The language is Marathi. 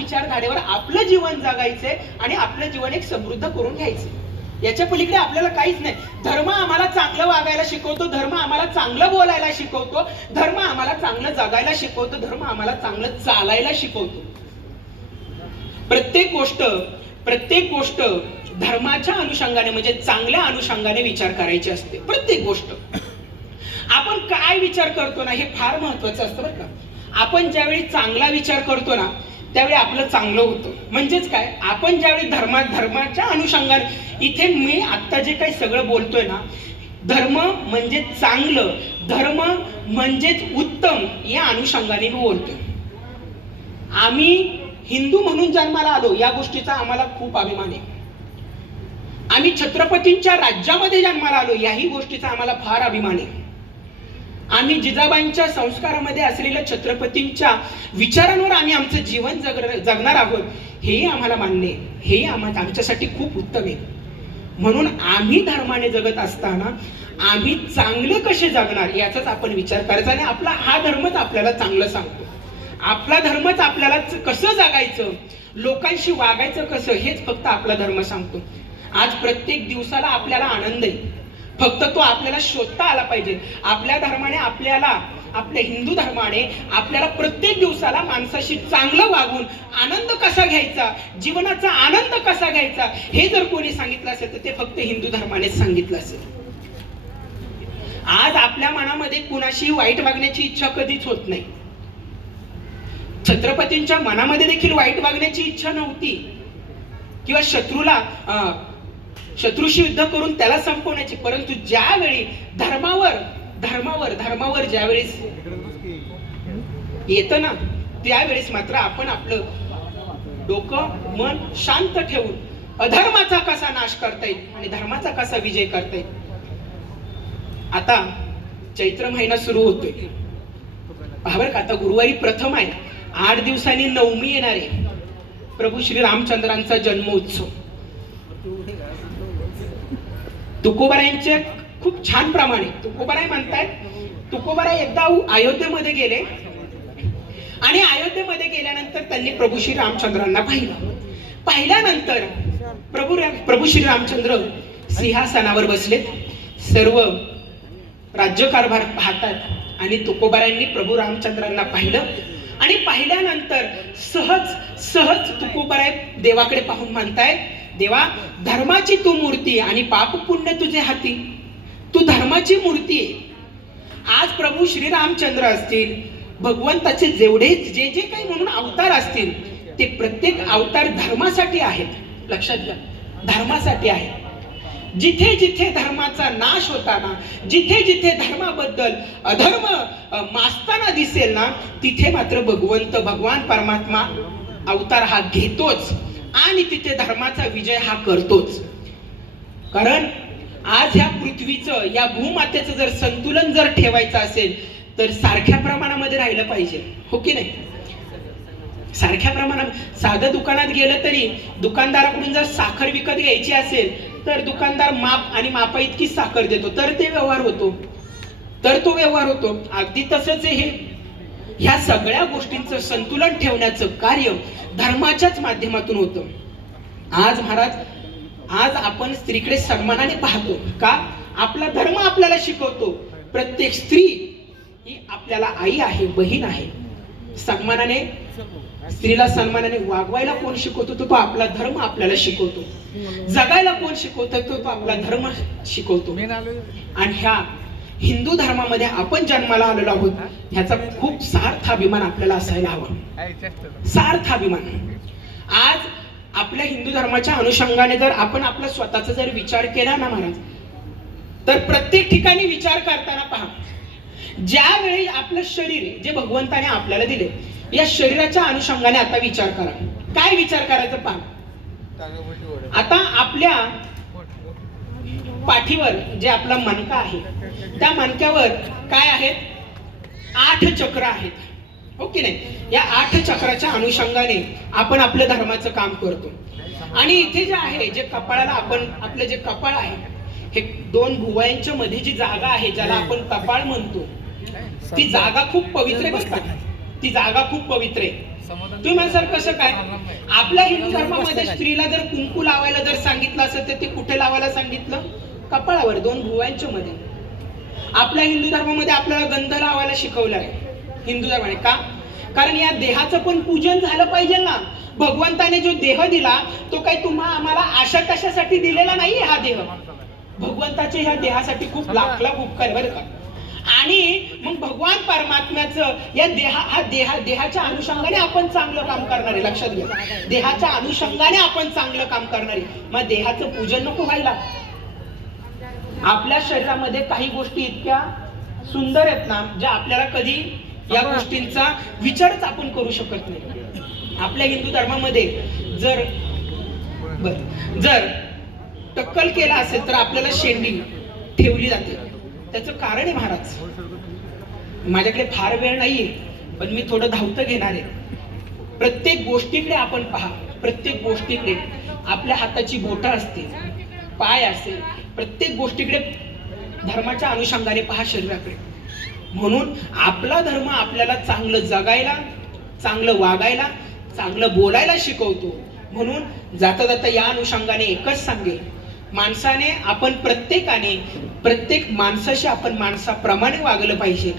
विचारधारेवर आपलं जीवन जगायचंय आणि आपलं जीवन एक समृद्ध करून घ्यायचं. याच्या पलीकडे आपल्याला काहीच नाही. धर्म आम्हाला चांगलं वागायला शिकवतो, धर्म आम्हाला चांगलं बोलायला शिकवतो, धर्म आम्हाला चांगलं जगायला शिकवतो, धर्म आम्हाला चांगलं चालायला शिकवतो. प्रत्येक गोष्ट धर्माच्या अनुषंगाने म्हणजे चांगल्या अनुषंगाने विचार करायची असते. प्रत्येक गोष्ट आपण काय विचार करतो ना हे फार महत्वाचं असतं बरं का. आपण ज्यावेळी चांगला विचार करतो ना त्यावेळी आपलं चांगलं होतं. म्हणजेच काय, आपण ज्यावेळी धर्माच्या अनुषंगाने, इथे मी आता जे काही सगळं बोलतोय ना, धर्म म्हणजे चांगलं, धर्म म्हणजेच उत्तम, या अनुषंगाने मी बोलतोय. आम्ही हिंदू म्हणून जन्माला आलो या गोष्टीचा आम्हाला खूप अभिमान आहे. आम्ही छत्रपतींच्या राज्यामध्ये जन्माला आलो याही गोष्टीचा आम्हाला फार अभिमान आहे. आम्ही जिजाबाईंच्या संस्कारामध्ये असलेल्या छत्रपतींच्या विचारांवर आम्ही आमचं जीवन जगणार आहोत हेही आम्हाला मान्य आहे. हेही आमच्यासाठी खूप उत्तम आहे. म्हणून आम्ही धर्माने जगत असताना आम्ही चांगले कसे जगणार याचाच आपण विचार करायचा. आणि आपला हा धर्मच आपल्याला चांगलं सांगतो. आपला धर्मच आपल्याला कसं जगायचं, लोकांशी वागायचं कसं, हेच फक्त आपला धर्म सांगतो. आज प्रत्येक दिवसाला आपल्याला आनंद आहे, फक्त तो आपल्याला शोधता आला पाहिजे. आपल्या धर्माने आपल्या हिंदू धर्माने आपल्याला प्रत्येक दिवसाला माणसाशी चांगलं वागून आनंद कसा घ्यायचा, जीवनाचा आनंद कसा घ्यायचा, हे जर कोणी सांगितलं असेल तर ते फक्त हिंदू धर्मानेच सांगितलं असेल. आज आपल्या मनामध्ये कुणाशी वाईट वागण्याची इच्छा कधीच होत नाही. छत्रपतींच्या मनामध्ये देखील वाईट वागण्याची इच्छा नव्हती किंवा शत्रूशी युद्ध करून त्याला संपवण्याची. परंतु ज्यावेळी धर्मावर ज्यावेळेस येतं ना त्यावेळेस मात्र आपण आपलं डोकं मन शांत ठेवून अधर्माचा कसा नाश करता येईल आणि धर्माचा कसा विजय करता येईल. आता चैत्र महिना सुरू होतोय पहा बरं का. आता गुरुवारी प्रथम आहे, 8 दिवसांनी नवमी येणार आहे, प्रभू श्री रामचंद्रांचा जन्मोत्सव. तुकोबारायांचे खूप छान प्रमाणे तुकोबाराय म्हणतात, तुकोबाराय एकदा अयोध्येमध्ये गेले आणि अयोध्येमध्ये गेल्यानंतर त्यांनी प्रभू श्री रामचंद्रांना पाहिल्यानंतर प्रभू श्री रामचंद्र सिंहासनावर बसलेत, सर्व राज्यकारभार पाहतात आणि तुकोबारायांनी प्रभू रामचंद्रांना पाहिलं आणि पाहिल्यानंतर सहज तुकोबाराय देवाकडे पाहून म्हणतायत, देवा धर्माची तू मूर्ती आणि पाप पुण्य तुझे हाती, तू धर्माची मूर्ती आहे. आज प्रभू श्रीरामचंद्र असतील, भगवंताचे जेवढे जे काही म्हणून अवतार असतील ते प्रत्येक अवतार धर्मासाठी आहेत. लक्षात घ्या, धर्मासाठी आहे. जिथे जिथे धर्माचा नाश होताना, जिथे जिथे धर्माबद्दल अधर्म मासताना दिसेल ना तिथे मात्र भगवान परमात्मा अवतार हा घेतोच आणि तिथे धर्माचा विजय हा करतोच. कारण आज ह्या पृथ्वीचं, या भूमातेचं जर संतुलन जर ठेवायचं असेल तर सारख्या प्रमाणामध्ये राहिलं पाहिजे, हो की नाही. सारख्या प्रमाणात साधं दुकानात गेलं तरी दुकानदाराकडून जर साखर विकत घ्यायची असेल तर दुकानदार माप आणि मापा इतकी साखर देतो तर ते व्यवहार होतो, तर तो व्यवहार होतो. अगदी तसंच हे ह्या सगळ्या गोष्टींचं संतुलन ठेवण्याचं कार्य धर्माच्याच माध्यमातून होतं. आज महाराज, आज आपण स्त्रीकडे सन्मानाने पाहतो का, आपला धर्म आपल्याला शिकवतो प्रत्येक स्त्री ही आपल्याला आई आहे, बहीण आहे. सन्मानाने स्त्रीला सन्मानाने वागवायला कोण शिकवतो तो आपला धर्म आपल्याला शिकवतो. जगायला कोण शिकवतो तो आपला धर्म शिकवतो. आणि ह्या हिंदू धर्मामध्ये आपण जन्माला आलेलो आहोत ह्याचा खूप सार्थ अभिमान आपल्याला असायला हवा, सार्थ अभिमान. आज आपल्या हिंदू धर्माच्या अनुषंगाने जर आपण आपला स्वतःचा जर विचार केला ना महाराज, तर प्रत्येक ठिकाणी विचार करताना पहा, ज्यावेळी आपलं शरीर जे भगवंताने आपल्याला दिले या शरीराच्या अनुषंगाने आता विचार करा. काय विचार करायचं पहा. आता आपल्या पाठीवर जे आपला मणका आहे त्या मणक्यावर काय आहेत, 8 चक्र आहेत, हो की नाही. या 8 चक्राच्या अनुषंगाने आपण आपल्या धर्माचं काम करतो. आणि इथे जे आहे, जे कपाळाला आपण, आपलं जे कपाळ आहे हे 2 भुवयांच्या मध्ये जी जागा आहे ज्याला आपण कपाळ म्हणतो, ती जागा खूप पवित्र आहे बरं का. ती जागा खूप पवित्र आहे. तुम्ही म्हणसाल कसं काय? आपल्या हिंदू धर्मामध्ये स्त्रीला जर कुंकू लावायला जर सांगितलं असेल तर ते कुठे लावायला सांगितलं? कपाळावर, 2 भुवयांच्या मध्ये. आपल्या हिंदू धर्मामध्ये आपल्याला गंध लावायला शिकवलं आहे हिंदू धर्माने. का? कारण या देहाचं पण पूजन झालं पाहिजे ना. भगवंताने जो देह दिला तो काही आम्हाला आशा कशासाठी दिलेला नाही. हा देह भगवंताच्या ह्या देहासाठी खूप लाख लाख उपकार बरं का. आणि मग भगवान परमात्म्याचं या देहाच्या अनुषंगाने आपण चांगलं काम करणार आहे. लक्षात घ्या, देहाच्या अनुषंगाने आपण चांगलं काम करणार आहे. मग देहाचं पूजन नको व्हायला. आपल्या शरीरामध्ये काही गोष्टी इतक्या सुंदर आहेत ना ज्या आपल्याला कधी या गोष्टींचा विचारच आपण करू शकत नाही. आपल्या हिंदू धर्मामध्ये जर टक्कल केला असेल तर आपल्याला शेंडी ठेवली जाते. त्याचं कारण आहे महाराज. माझ्याकडे फार वेळ नाहीये पण मी थोडं धावतं घेणार आहे. प्रत्येक गोष्टीकडे आपण पहा. प्रत्येक गोष्टीकडे आपल्या हाताची बोटं असते, पाय असते. प्रत्येक गोष्टीकडे धर्माच्या अनुषंगाने पहा, शरीराकडे. म्हणून आपला धर्म आपल्याला चांगलं जगायला, चांगलं वागायला, चांगलं बोलायला शिकवतो. म्हणून जाता जाता या अनुषंगाने एकच सांगेल, माणसाने आपण प्रत्येक माणसाशी आपण माणसाप्रमाणे वागलं पाहिजे.